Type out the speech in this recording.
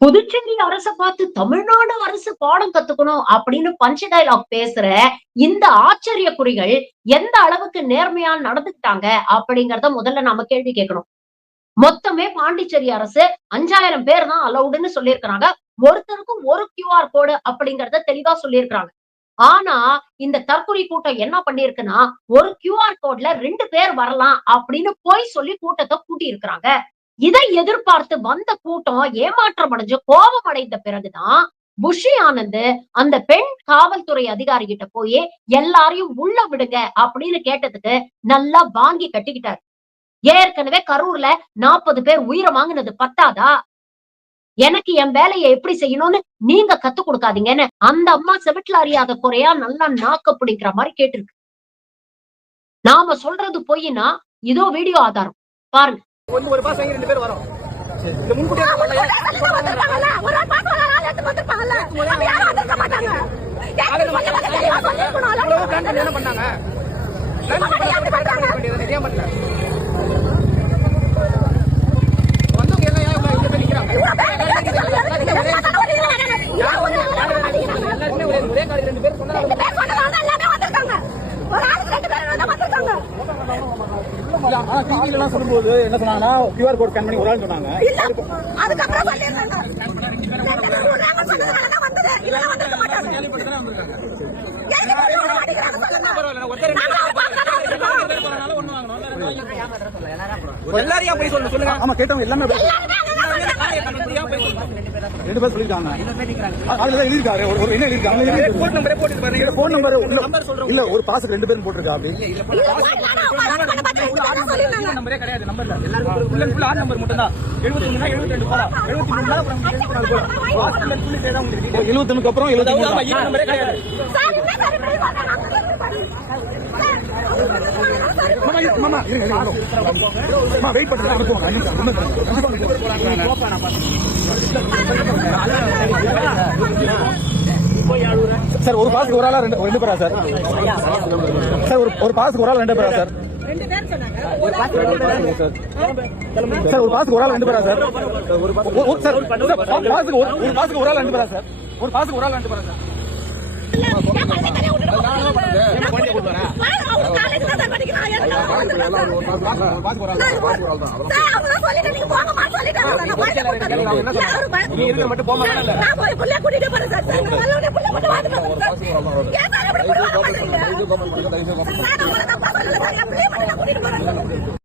புதுச்சேரி அரச பார்த்து தமிழ்நாடு அரசு பாடம் கத்துக்கணும் அப்படின்னு பஞ்ச் டயலாக் பேசுற இந்த ஆச்சரிய குறிகள் எந்த அளவுக்கு நேர்மையா நடந்துக்கிட்டாங்க அப்படிங்கறத முதல்ல நாம கேள்வி கேட்கணும். மொத்தமே பாண்டிச்சேரி அரசு 5000 பேர் தான் அலௌடுன்னு சொல்லியிருக்கிறாங்க. ஒருத்தருக்கும் ஒரு கியூஆர் கோடு அப்படிங்கறத தெளிவா சொல்லியிருக்கிறாங்க. ஆனா இந்த தற்குறி கூட்டம் என்ன பண்ணிருக்குன்னா, ஒரு கியூஆர் கோட்ல 2 பேர் வரலாம் அப்படின்னு பொய் சொல்லி கூட்டத்தை கூட்டி இருக்கிறாங்க. இதை எதிர்பார்த்து வந்த கூட்டம் ஏமாற்றம் அடைஞ்சு கோபம் அடைந்த பிறகுதான் புஷி ஆனந்த் அந்த பெண் காவல்துறை அதிகாரி கிட்ட போய் எல்லாரையும் உள்ள விடுங்க அப்படின்னு கேட்டதுக்கு நல்லா வாங்கி கட்டிக்கிட்டாரு. ஏற்கனவே கரூர்ல 40 பேர் உயிரை வாங்கினது பத்தாதா, எனக்கு என் வேலையை எப்படி செய்யணும்னு நீங்க கத்து கொடுக்காதீங்கன்னு அந்த அம்மா செவிட்டுல அறியாத குறையா நல்லா நாக்க பிடிக்கிற மாதிரி கேட்டிருக்கு. நாம சொல்றது பொய்னா இதோ வீடியோ ஆதாரம் பாருங்க. ஒரு பாஸ் வாங்கி 2 பேர் வரோம். இந்த முன்கூட்டியே வரல. ஒரு பாஸ் வரல எடுத்து வந்துட்டாங்கல. அப்ப யாரும் வந்திருக்க மாட்டாங்க. என்ன பண்ணாங்க? ஏன் பண்ணல? வந்தவங்க எல்லாம் யாரும் இங்க போய் நிக்கிறாங்க. எல்லாருமே ஒரே காலையில 2 பேர் சொன்னாங்க. எல்லாமே வந்திருக்காங்க. ஒரு ஆளுக்கு 2 பேர் வந்திருக்காங்க. டிவிலாம் சொல்லும்போது என்ன சொன்னாங்கன்னா QR கோட் ஸ்கேன் பண்ணி ஒரு ஆள் சொன்னாங்க. அதுக்கப்புறம் பண்ணிருக்காங்க. எல்லாரையும் போய் சொல்லுங்க. ஆமா கேட்டவங்க எல்லாமே 2 பேர் சொல்லிருக்காங்க. அதுல எழுதிருக்காரு. ஒரு என்ன எழுதிருக்காங்க? போன் நம்பரே போட்டு பாருங்க. போன் நம்பர் இல்ல ஒரு பாஸ்க்கு 2 பேரும் போட்டுருக்கா அப்படி. நம்பரே கிடையாது. நம்பர்ல எல்லாரும் ஃபுல் ஆன் நம்பர் மட்டும் தான். 73 72 போறா. 73 அப்புறம் 74 போறா. பாஸ்ல ஃபுல் தேடா உங்களுக்கு 71 அப்புறம் 73 நம்பரே கிடையாது. மாமா இருங்க மாமா வெயிட் பண்ணுங்க. அனுப்புங்க. சார் ஒரு பாஸ்க்கு ஒரு ஆளா 2 பேரா சார்? சார் ஒரு பாஸ்க்கு ஒரு ஆள் 2 பேரா சார்? 2 பேர் சொன்னாங்க. ஒரு பாஸ்க்கு 2 பேரா சார்? சார் ஒரு பாஸ்க்கு ஒரு ஆள் 2 பேரா சார்? ஒரு பாஸ்க்கு ஒரு ஆள் 2 பேரா சார்? ஒரு பாஸ்க்கு ஒரு ஆள் 2 பேரா சார்? மட்டும் போக